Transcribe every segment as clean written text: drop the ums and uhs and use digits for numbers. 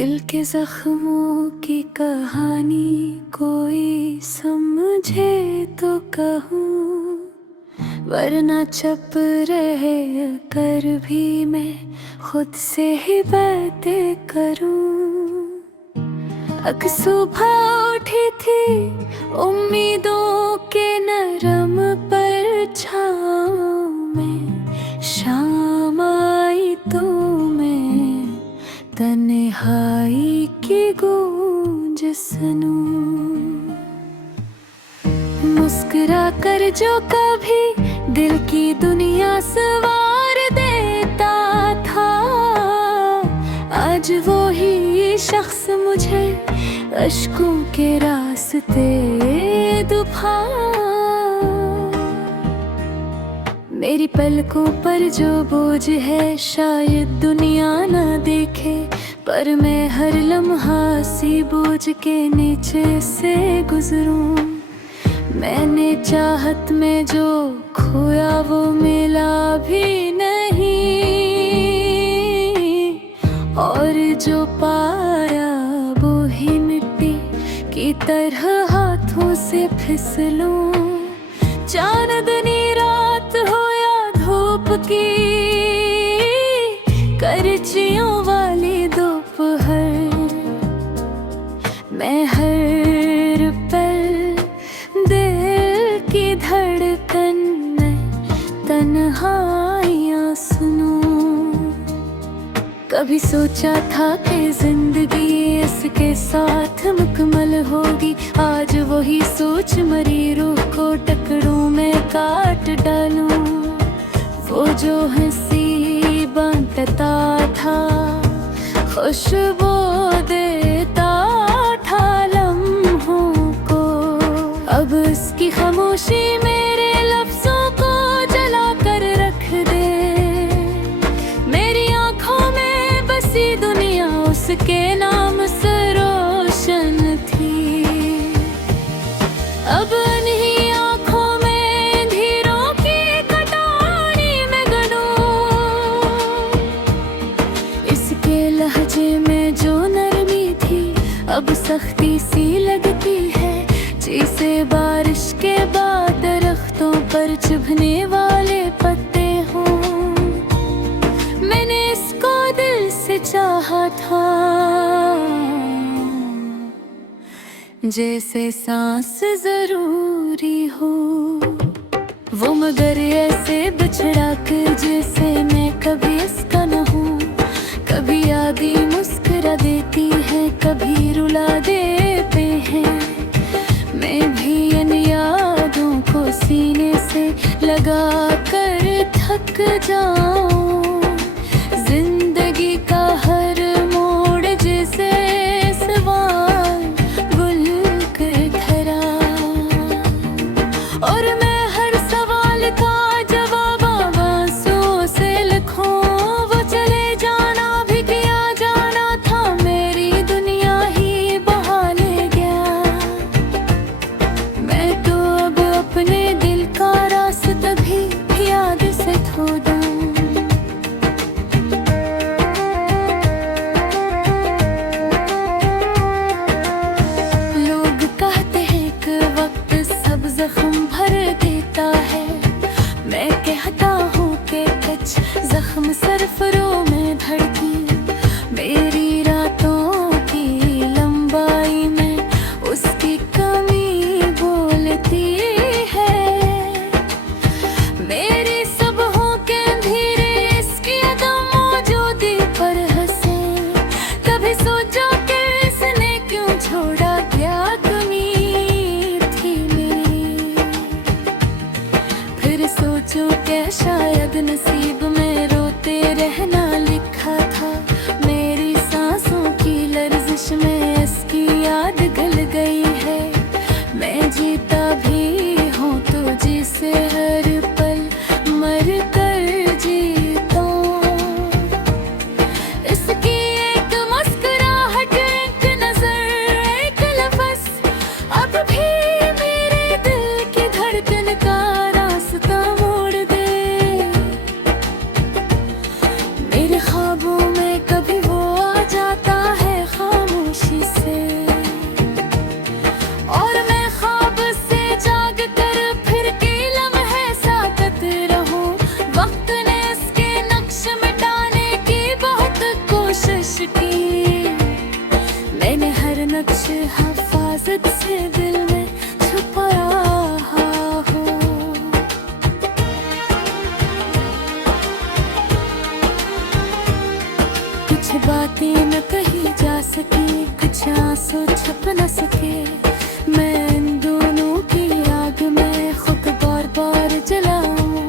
दिल के जख्मों की कहानी कोई समझे तो कहूँ, वरना चुप रहे कर भी मैं खुद से ही बातें करूँ। अग सुबह उठी थी उम्मीदों के नरम परछाओं में, शाम आई तो मैं तन्हाई की गूंज सुनूं। मुस्कुरा कर जो कभी दिल की दुनिया सवार देता था, आज वो ही शख्स मुझे अश्कों के रास्ते दुभा। मेरी पलकों पर जो बोझ है शायद दुनिया ना देखे, पर मैं हर लम्हा सी बोझ के नीचे से गुजरूं। मैंने चाहत में जो खोया वो मिला भी नहीं, और जो पाया वो ही मिट्टी की तरह हाथों से फिसलूं। चांदनी रात हो या धूप की करचियों वाली दोपहर, मैं हर पल दिल की धड़कन में तन्हाइयाँ सुनूं। कभी सोचा था कि जिंदगी इसके साथ मुकम्मल होगी, आज वही सोच मरी रूह को टुकड़ों में काट डालूं। वो जो हंसी बांटता था, खुशबू देता था लम्हों को, अब उसकी खामोशी मेरे लफ्जों को जला कर रख दे। मेरी आंखों में बसी दुनिया उसके नाम से रोशन थी, अब नहीं आंखों में धीरों की कटानी में गनूं। इसके लहजे में जो नरमी थी अब सख्ती सी लगती है, जैसे बारिश के बाद दरख्तों पर चुभने वाले पत्ते हों। मैंने इसको दिल से चाहा था, जैसे सांस जरूरी हो वो, मगर ऐसे बिछड़ा कर जैसे मैं कभी इसका न हूँ। कभी यादें मुस्कुरा देती है, कभी रुला देते हैं। मैं भी इन यादों को सीने से लगा कर थक जाऊं। जिंदगी का हर मोड़ जैसे सवाल गुल कर धरा, और मैं हर सवाल का जवाब आंसुओं से लिखूं। वो चले जाना भी किया जाना था, मेरी दुनिया ही बहा ले गया। मैं तो अब अपने दिल का रास्ता भी याद से खो दूं। लोग कहते हैं कि वक्त सब जख्म भर देता है, मैं कहता हूँ कि कुछ जख्म सरफरों में धड़की। मेरी रातों की लंबाई में उसकी कमी बोलती है। मेरी सुबहों के धीरे इसकी अदम मौजूदी पर हंसे। कभी सोचा कि इसने क्यों छोड़ा, क्या कमी थी मेरी। फिर सोचो कि शायद नसीब में रोते रहना लिखा था। मेरी सांसों की लर्जिश में इसकी याद गल गई है। मैं जीता भी हूँ तो जिसे हर पल मर कर जीता। इसकी एक मुस्कुराहट, एक नजर, एक लफ्ज अब भी मेरे दिल की धड़कन का रास्ता मोड़ दे। मेरे ख्वाबों में कभी वो आ जाता है, हिफाजत से दिल में छुपा रहा हूँ। कुछ बातें न कही जा सकी, कुछ आंसू छुप न सके। मैं इन दोनों की आग में खुद बार बार जलाऊं।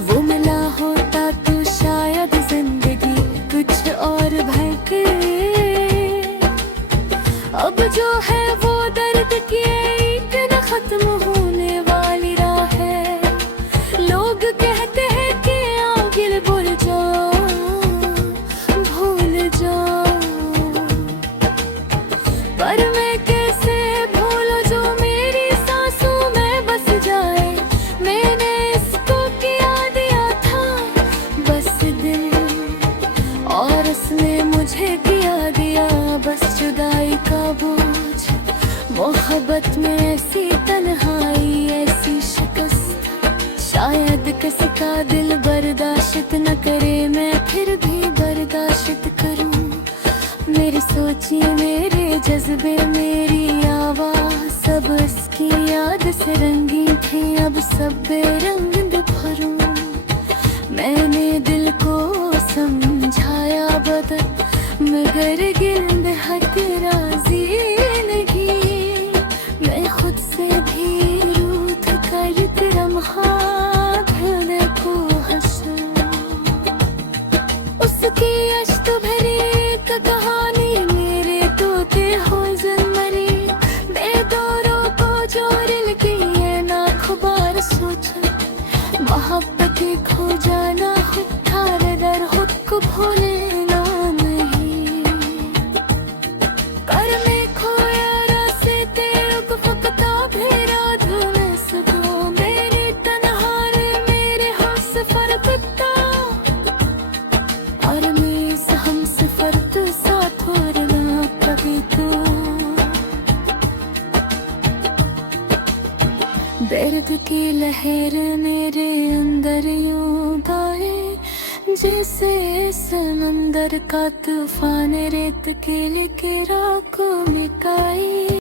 वो मिला होता तो शायद जिंदगी कुछ और भड़के। अब जो है वो दर्द की एक न खत्म होने वाली राह है। लोग कहते हैं कि आगे भूल जाओ, भूल जाओ, पर मैं कैसे भूलूं जो मेरी सांसों में बस जाए। मैंने इसको किया दिया था बस दिल, और उसने मुझे किया दिया बस जुदाई का बोझ। मोहब्बत में ऐसी तन्हाई, ऐसी शिकस्त, शायद किसी का दिल बर्दाश्त न करे, मैं फिर भी बर्दाश्त करूं। मेरी सोची, मेरे जज्बे, मेरी आवाज़, सब इसकी याद से रंगी थी, अब सब बेरंग भरूं। मैंने दिल को समझाया बदल, मगर गिल्द हक राजी नहीं। मैं खुद से भी रूठ कर लम्हा भरने को हंसूं। उसकी अश्क भरी एक कहानी मेरे तोते हो ज़न्मरी। बेदौरों को जोड़ के ये ना खुबार सोचा। मोहब्बत खो जाना हो, ठार दर खुद को भूलना नहीं। कर में खोया रास्ते तेरे को फकता भेरा धुन सकूं। मेरे तन्हारे मेरे हम सफर कुत्ता, और मैं इस हम सफर तो साथ और ना कभी तो। दर्द की लहर मेरे अंदर यूं गाए, जैसे समंदर का तूफान रेत के लिए राख मिटाए।